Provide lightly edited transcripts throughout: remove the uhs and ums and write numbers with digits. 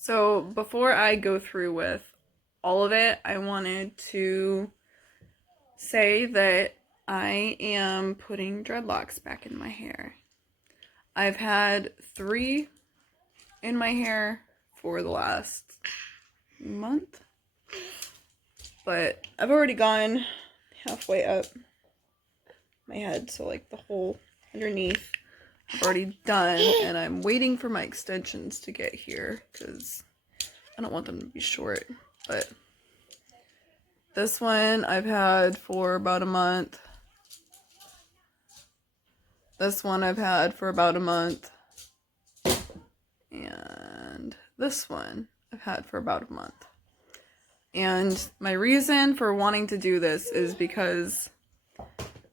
So before I go through with all of it, I wanted to say that I am putting dreadlocks back in my hair. I've had 3 in my hair for the last month, but I've already gone halfway up my head, so like the whole underneath I've already done, and I'm waiting for my extensions to get here because I don't want them to be short. But this one I've had for about a month. This one I've had for about a month. And this one I've had for about a month. And my reason for wanting to do this is because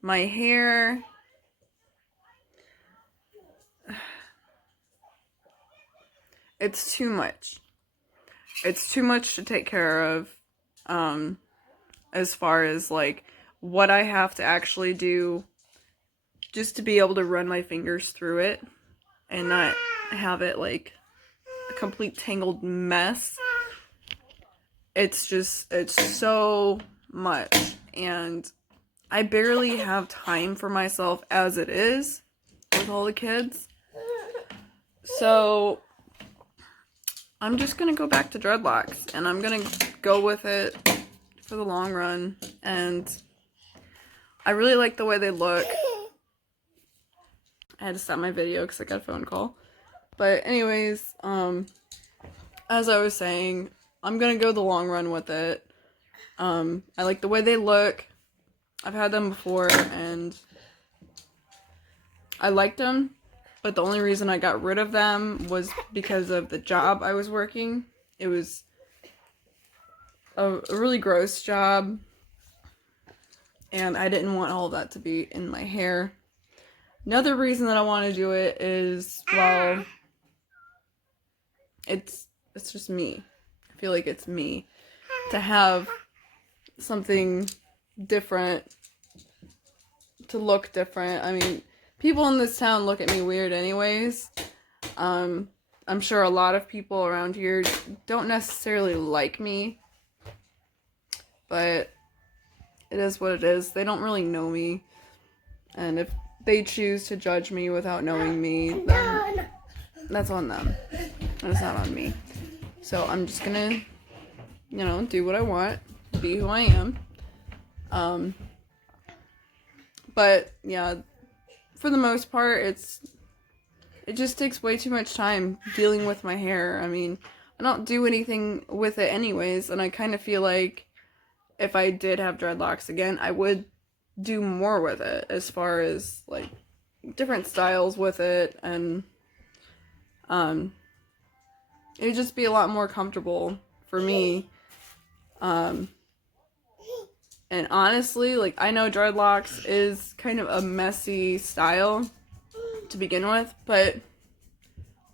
my hair, it's too much. It's too much to take care of, as far as like what I have to actually do just to be able to run my fingers through it and not have it like a complete tangled mess. It's so much, and I barely have time for myself as it is with all the kids. So I'm just gonna go back to dreadlocks, and I'm gonna go with it for the long run. And I really like the way they look. I had to stop my video because I got a phone call. But anyways, as I was saying, I'm gonna go the long run with it. I like the way they look. I've had them before and I liked them, but the only reason I got rid of them was because of the job I was working. It was a really gross job, and I didn't want all of that to be in my hair. Another reason that I want to do it is, well, it's just me. I feel like it's me to have something different, to look different. I mean, people in this town look at me weird anyways. I'm sure a lot of people around here don't necessarily like me, but it is what it is. They don't really know me, and if they choose to judge me without knowing me, then that's on them. It's not on me. So I'm just gonna, do what I want, be who I am. But yeah, for the most part, it just takes way too much time dealing with my hair. I mean, I don't do anything with it anyways, and I kind of feel like if I did have dreadlocks again, I would do more with it as far as like different styles with it, and it would just be a lot more comfortable for me. And honestly, like, I know dreadlocks is kind of a messy style to begin with, but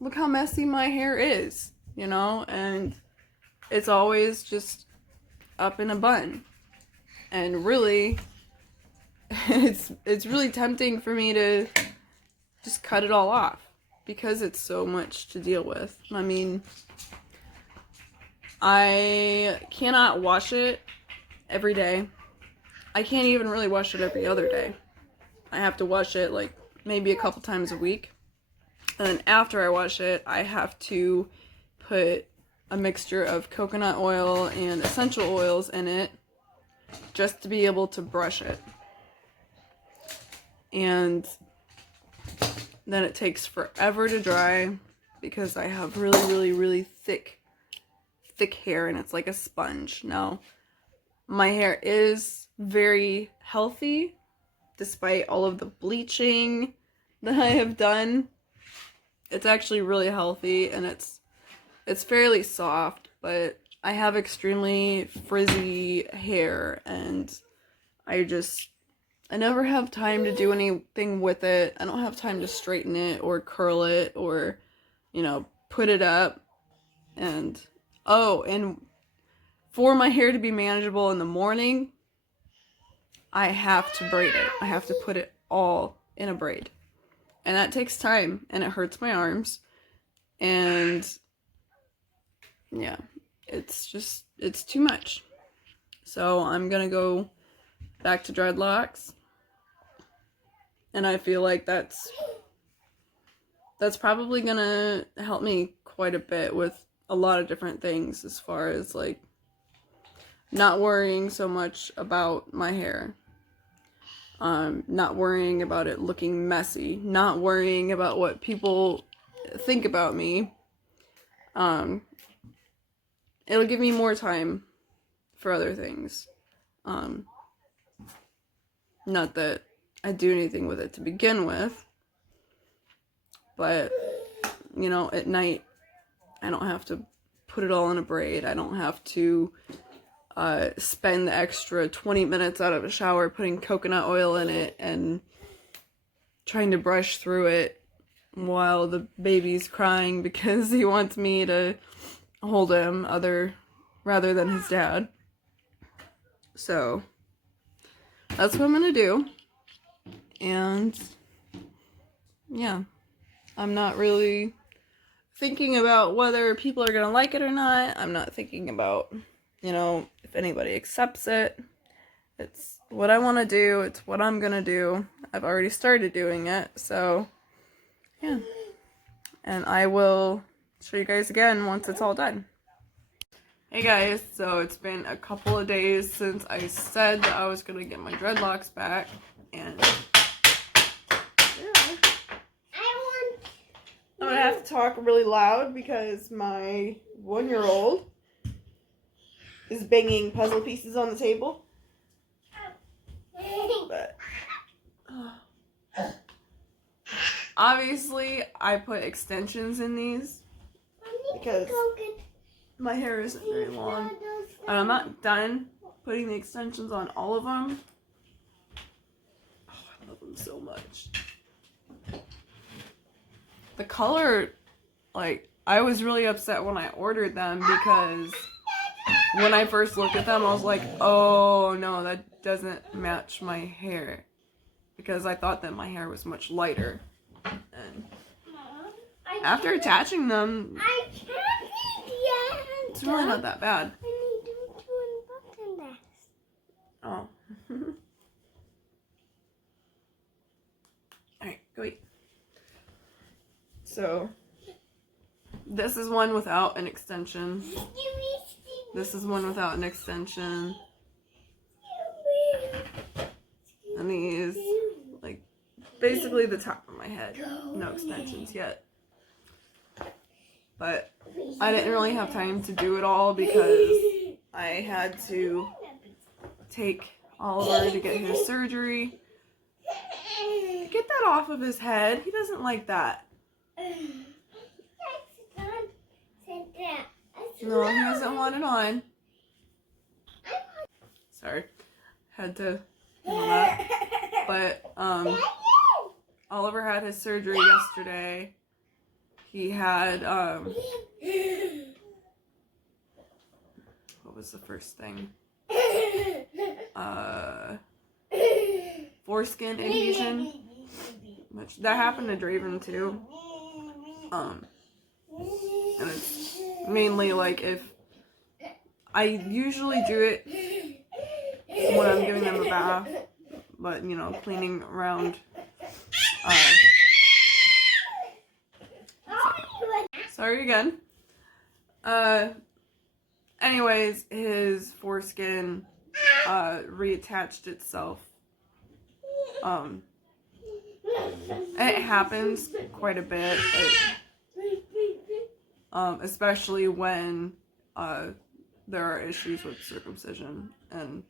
look how messy my hair is, and it's always just up in a bun. And really, it's really tempting for me to just cut it all off because it's so much to deal with. I mean, I cannot wash it every day. I can't even really wash it every other day. I have to wash it like maybe a couple times a week. And then after I wash it, I have to put a mixture of coconut oil and essential oils in it just to be able to brush it. And then it takes forever to dry because I have really, really, really thick hair, and it's like a sponge. Now, my hair is very healthy despite all of the bleaching that I have done. It's actually really healthy, and it's fairly soft, but I have extremely frizzy hair, and I never have time to do anything with it. I don't have time to straighten it or curl it or, put it up. And for my hair to be manageable in the morning, I have to braid it. I have to put it all in a braid. And that takes time, and it hurts my arms. And yeah, it's too much. So I'm gonna go back to dreadlocks, and I feel like that's probably gonna help me quite a bit with a lot of different things, as far as like not worrying so much about my hair, not worrying about it looking messy, not worrying about what people think about me. It'll give me more time for other things. Not that I do anything with it to begin with, but you know, at night I don't have to put it all in a braid. I don't have to spend the extra 20 minutes out of a shower putting coconut oil in it and trying to brush through it while the baby's crying because he wants me to hold him rather than his dad. So that's what I'm gonna do. And yeah, I'm not really thinking about whether people are gonna like it or not. I'm not thinking about, you know, if anybody accepts it. It's what I want to do. It's what I'm gonna do. I've already started doing it, so yeah. And I will show you guys again once it's all done. Hey guys, so it's been a couple of days since I said that I was gonna get my dreadlocks back, and yeah. I'm gonna have to talk really loud because my 1-year-old is banging puzzle pieces on the table. But obviously I put extensions in these because my hair isn't very long, and I'm not done putting the extensions on all of them. Oh, I love them so much. The color, like, I was really upset when I ordered them because when I first looked at them I was like, oh no, that doesn't match my hair, because I thought that my hair was much lighter. And after attaching them, it's really not that bad. Oh. Alright, go eat. So, this is one without an extension. This is one without an extension. And these, like, basically the top of my head. No extensions yet. But I didn't really have time to do it all because I had to take Oliver to get his surgery. Get that off of his head. He doesn't like that. No, he doesn't want it on. Sorry. Had to handle that. But, Oliver had his surgery yesterday. He had, what was the first thing? Foreskin adhesion, which that happened to Draven too. And it's mainly like, if I usually do it when I'm giving them a bath, but you know, cleaning around. Sorry again. Anyways, his foreskin reattached itself. It happens quite a bit, especially when there are issues with circumcision. And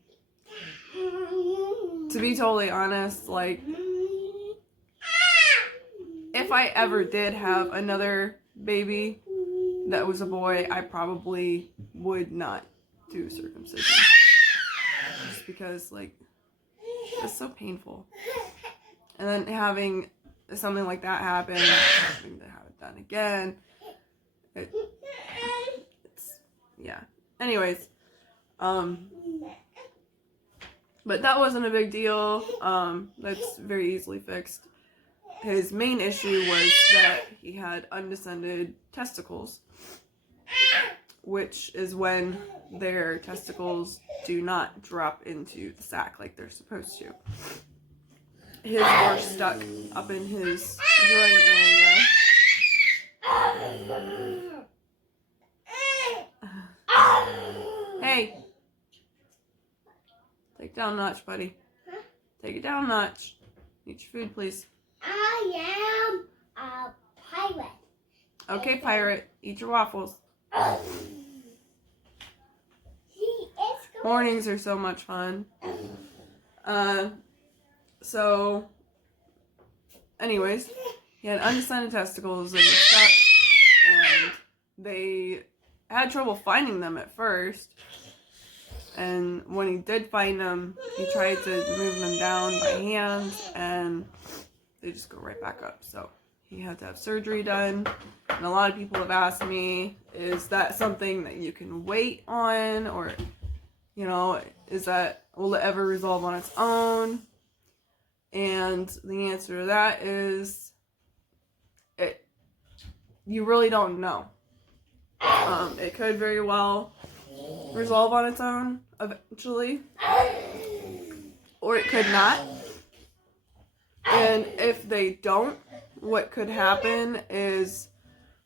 to be totally honest, like, if I ever did have another baby that was a boy, I probably would not do circumcision. Just because, like, it's so painful. And then having something like that happen, having to have it done again, it's, yeah. Anyways, but that wasn't a big deal. That's very easily fixed. His main issue was that he had undescended testicles. which is when their testicles do not drop into the sack like they're supposed to. His were stuck up in his groin area. Hey! Take it down a notch, buddy. Take it down a notch. Eat your food, please. I am a pirate. Okay, pirate. Eat your waffles. Mornings are so much fun. So, anyways, he had undescended testicles and were stuck, and they had trouble finding them at first. And when he did find them, he tried to move them down by hand, and they just go right back up. So he had to have surgery done. And a lot of people have asked me, is that something that you can wait on? Or, you know, will it ever resolve on its own? And the answer to that is, you really don't know. It could very well resolve on its own eventually, or it could not. And if they don't, what could happen is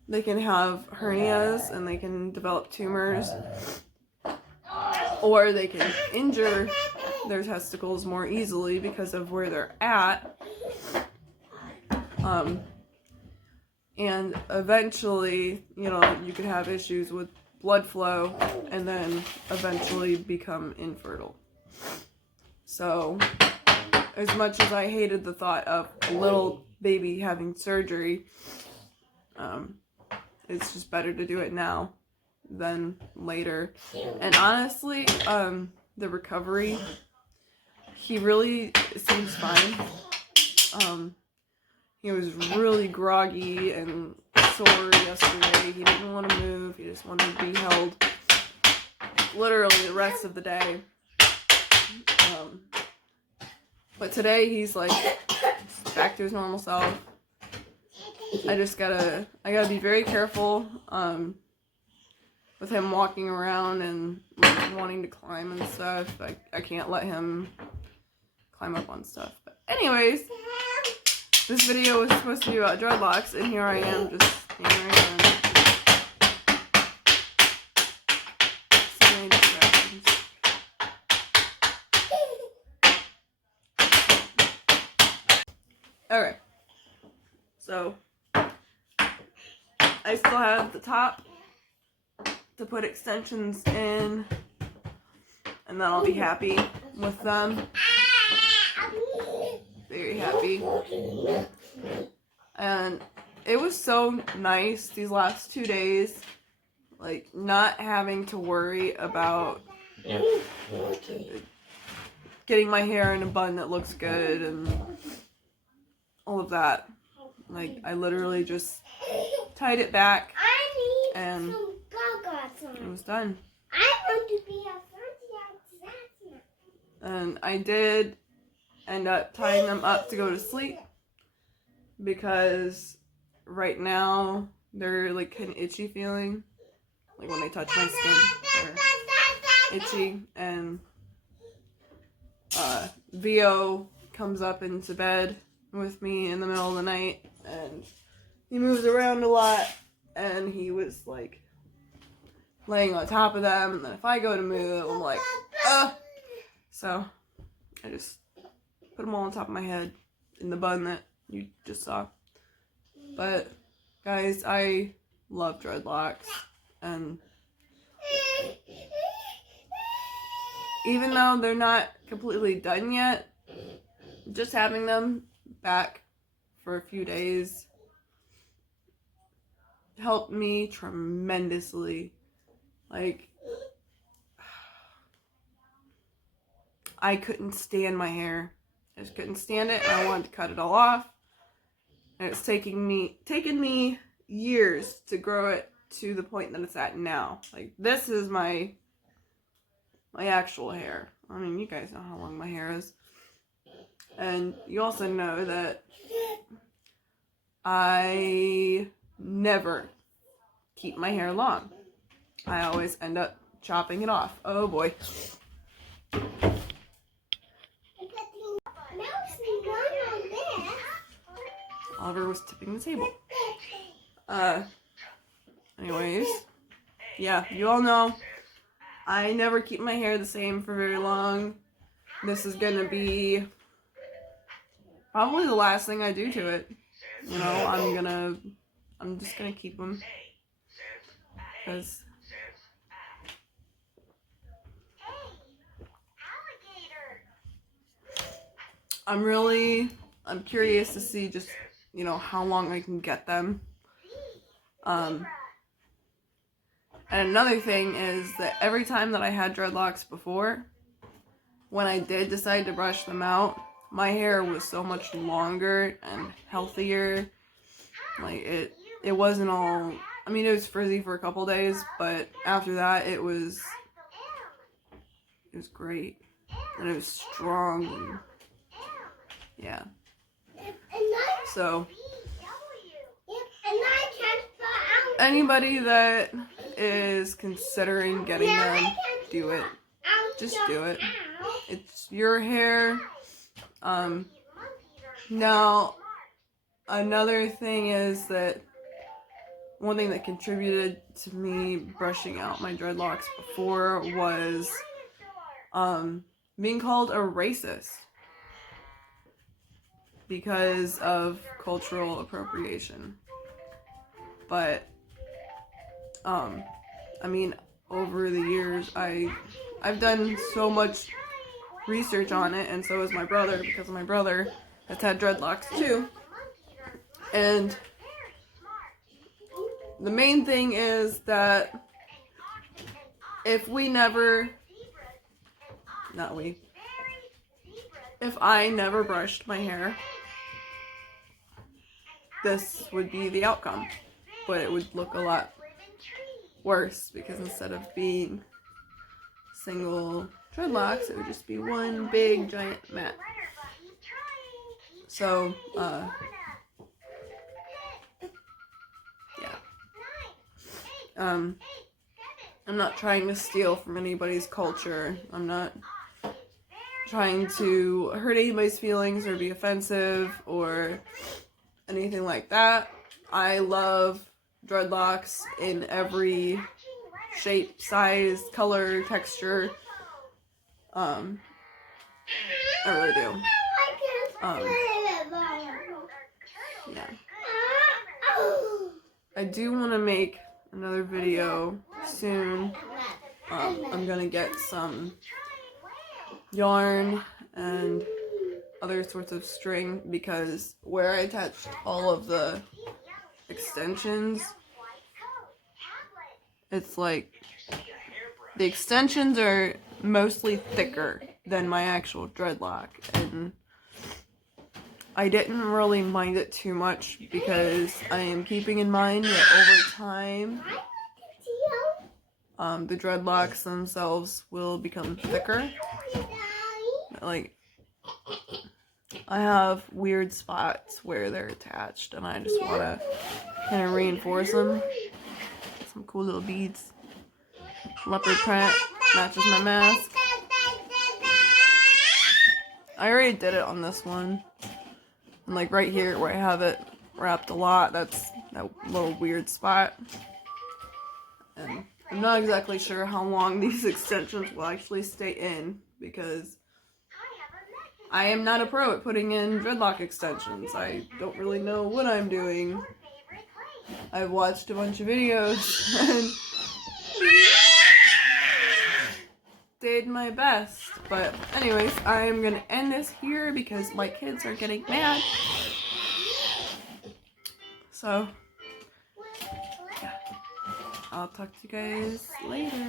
they can have hernias and they can develop tumors, or they can injure their testicles more easily because of where they're at. And eventually, you know, you could have issues with blood flow and then eventually become infertile. So, as much as I hated the thought of a little baby having surgery, it's just better to do it now than later. And honestly, the recovery, he really seems fine. He was really groggy and sore yesterday. He didn't want to move. He just wanted to be held literally the rest of the day. But today he's like back to his normal self. I gotta be very careful with him walking around and like, wanting to climb and stuff. I can't let him climb up on stuff. But anyways, this video was supposed to be about dreadlocks, and here I am just hammering on. So many distractions. Okay. So, I still have the top to put extensions in, and then I'll be happy with them. Very happy. And it was so nice these last 2 days, like not having to worry about getting my hair in a bun that looks good and all of that. Like I literally just tied it back and it was done. I want to be a and I did end up tying them up to go to sleep because right now they're like kind of itchy feeling, like when they touch my skin they're itchy. And Vio comes up into bed with me in the middle of the night and he moves around a lot and he was like laying on top of them, and then if I go to move I'm like ugh. So I just put them all on top of my head in the bun that you just saw. But guys, I love dreadlocks, and even though they're not completely done yet, just having them back for a few days helped me tremendously. Like, I couldn't stand my hair. I just couldn't stand it, and I wanted to cut it all off. And it's taken me years to grow it to the point that it's at now. Like, this is my actual hair. I mean, you guys know how long my hair is. And you also know that I never keep my hair long. I always end up chopping it off. Oh boy. Oliver was tipping the table. Anyways, yeah, you all know I never keep my hair the same for very long. This is gonna be probably the last thing I do to it. You know, I'm just gonna keep them because I'm curious to see just, you know, how long I can get them. And another thing is that every time that I had dreadlocks before, when I did decide to brush them out, my hair was so much longer and healthier. Like it wasn't all, I mean, it was frizzy for a couple days, but after that it was great. And it was strong. And, yeah. So anybody that is considering getting them, do it. Just do it. It's your hair. Now, another thing is that one thing that contributed to me brushing out my dreadlocks before was being called a racist because of cultural appropriation. But I mean, over the years I've done so much research on it, and so has my brother, because my brother has had dreadlocks too. And the main thing is that if I never brushed my hair, this would be the outcome. But it would look a lot worse, because instead of being single dreadlocks, it would just be one big giant mat. So, yeah. I'm not trying to steal from anybody's culture. I'm not trying to hurt anybody's feelings or be offensive or anything like that. I love dreadlocks in every shape, size, color, texture. I really do. Yeah. I do want to make another video soon. I'm gonna get some yarn and other sorts of string, because where I attached all of the extensions, it's like the extensions are mostly thicker than my actual dreadlock, and I didn't really mind it too much because I am keeping in mind that over time the dreadlocks themselves will become thicker. Like, I have weird spots where they're attached, and I just want to kind of reinforce them. Some cool little beads. Leopard print matches my mask. I already did it on this one. And like right here where I have it wrapped a lot, that's that little weird spot. And I'm not exactly sure how long these extensions will actually stay in, because I am not a pro at putting in dreadlock extensions. I don't really know what I'm doing. I've watched a bunch of videos and did my best. But anyways, I'm gonna end this here because my kids are getting mad. So, yeah. I'll talk to you guys later.